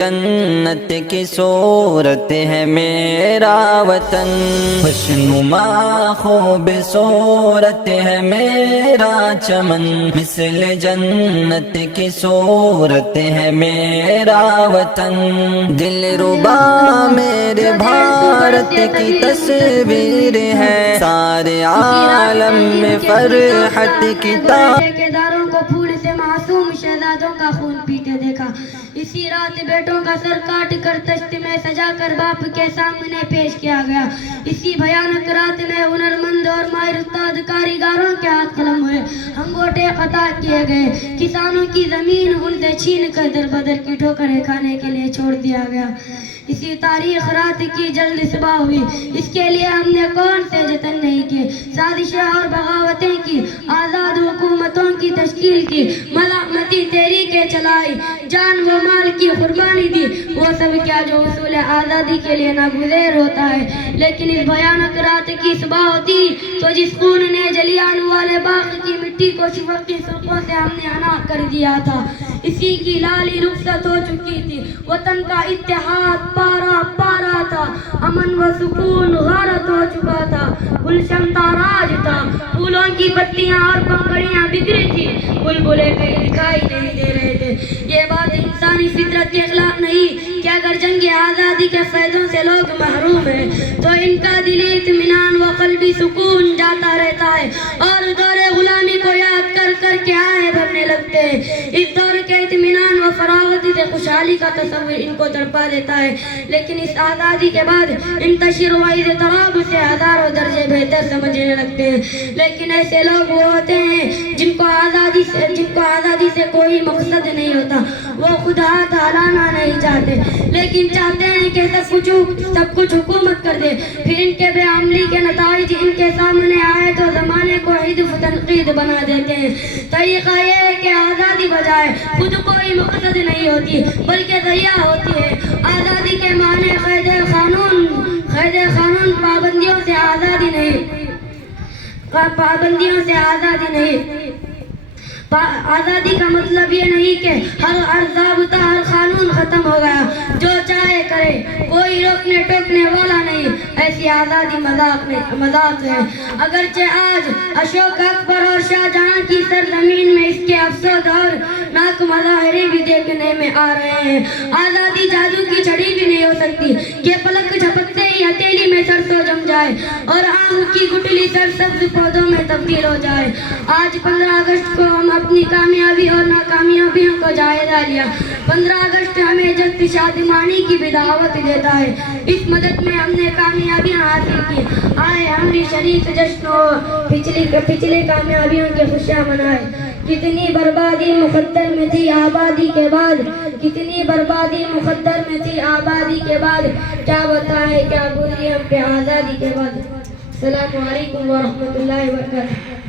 جنت کی صورت ہے میرا وطن، خوشنما خوب صورت ہے میرا چمن، مثل جنت کی صورت ہے میرا وطن، دل ربا میرے بھارت کی تصویر ہے، سارے عالم میں فرحت کی ٹھیکیداروں کو پھول سے معصوم شہزادوں کا خون پیتے دیکھا، اسی رات بیٹوں کا سر کاٹ کر تشت میں سجا کر باپ کے سامنے پیش کیا گیا، اسی بھیانک رات میں ہنرمند اور ماہر استاد کاریگاروں کے ہاتھ قلم ہوئے، ہنگوٹے قطع کیے گئے، کسانوں کی زمین ان سے چھین کر در بدر کی ٹھوکریں کھانے کے لیے چھوڑ دیا گیا، اسی تاریخ رات کی جلد صبح ہوئی، اس کے لیے ہم نے کون سے جتن نہیں کیے، سازشیں اور بغاوتیں کی، آزاد حکومتوں کی تشکیل کی، ملامتی تحریکیں چلائی، جان و مال کی قربانی دی، وہ سب کیا جو اصول آزادی کے لیے ناگزیر ہوتا ہے، لیکن اس بھیانک رات کی صبح ہوتی تو جس خون نے جلیان والے باغ کی مٹی کو شفق کی سرخوں سے ہم نے عنا کر دیا تھا، اسی کی لالی رخصت ہو چکی تھی، وطن کا اتحاد پارا پارا تھا، امن و سکون غارت ہو چکا تھا، گلشن تاراج تھا، پھولوں کی پتیاں اور پنکھڑیاں بکھری تھی، بلبلے کہیں دکھائی نہیں دے رہے تھے، یہ بات انسانی فطرت کے خلاف نہیں کہ اگر جنگ آزادی کے فائدوں سے لوگ محروم ہیں تو ان کا دلی اطمینان و قلبی سکون جاتا رہتا ہے اور دور غلامی کو یاد کر کر کے آئے بھرنے لگتے ہیں، اس دور کے اطمینان و فراغتی سے خوشحالی کا تصور ان کو تڑپا دیتا ہے، لیکن اس آزادی کے بعد انتشر و اضطراب سے ہزاروں درجے بہتر سمجھنے لگتے ہیں، لیکن ایسے لوگ وہ ہوتے ہیں جن کو آزادی سے کوئی مقصد نہیں ہوتا، وہ خود ہاتھ ہلانا نہیں چاہتے لیکن چاہتے ہیں کہ سب کچھ حکومت کر دے، پھر ان کے بے عملی کے نتائج ان کے سامنے آئے تو زمانے کو ہدف تنقید بنا دیتے ہیں، طریقہ یہ ہے کہ آزادی بجائے خود کوئی مقصد نہیں ہوتی بلکہ ذریعہ ہوتی ہے، آزادی کے معنی قید قانون پابندیوں سے آزادی نہیں، آزادی کا مطلب یہ نہیں کہ ہر ضابطہ ہر قانون ختم ہو گیا، جو چاہے کرے، کوئی روکنے ٹوکنے والا نہیں، ایسی آزادی مذاق ہے، اگرچہ آج اشوک اکبر اور شاہ جہاں کی سرزمین میں اس کے افسوس اور ناک مظاہرے بھی دیکھنے میں آ رہے ہیں، آزادی جادو کی چھڑی بھی نہیں ہو سکتی کہ پلک جھپکتے ہی ہتھیلی میں سرسوں جم جائے اور آم کی گٹلی سرسبز پودوں میں تبدیل ہو جائے، آج 15 اگست کو ہم اپنی کامیابی اور ناکامیابیوں کو جائزہ لیا، 15 اگست ہمیں جذب شادمانی کی بھی دعوت دیتا ہے، اس مدد میں ہم نے کامیابیاں حاصل کی، آئے ہم بھی شریک جشن ہو، پچھلی کامیابیوں کی خوشیاں منائے، کتنی بربادی مقدر میں تھی آبادی کے بعد، کتنی بربادی مقدر میں تھی آبادی کے بعد، کیا بتائیں کیا گزری ہم پہ آزادی کے بعد۔ السلام علیکم ورحمۃ اللہ وبرکاتہ۔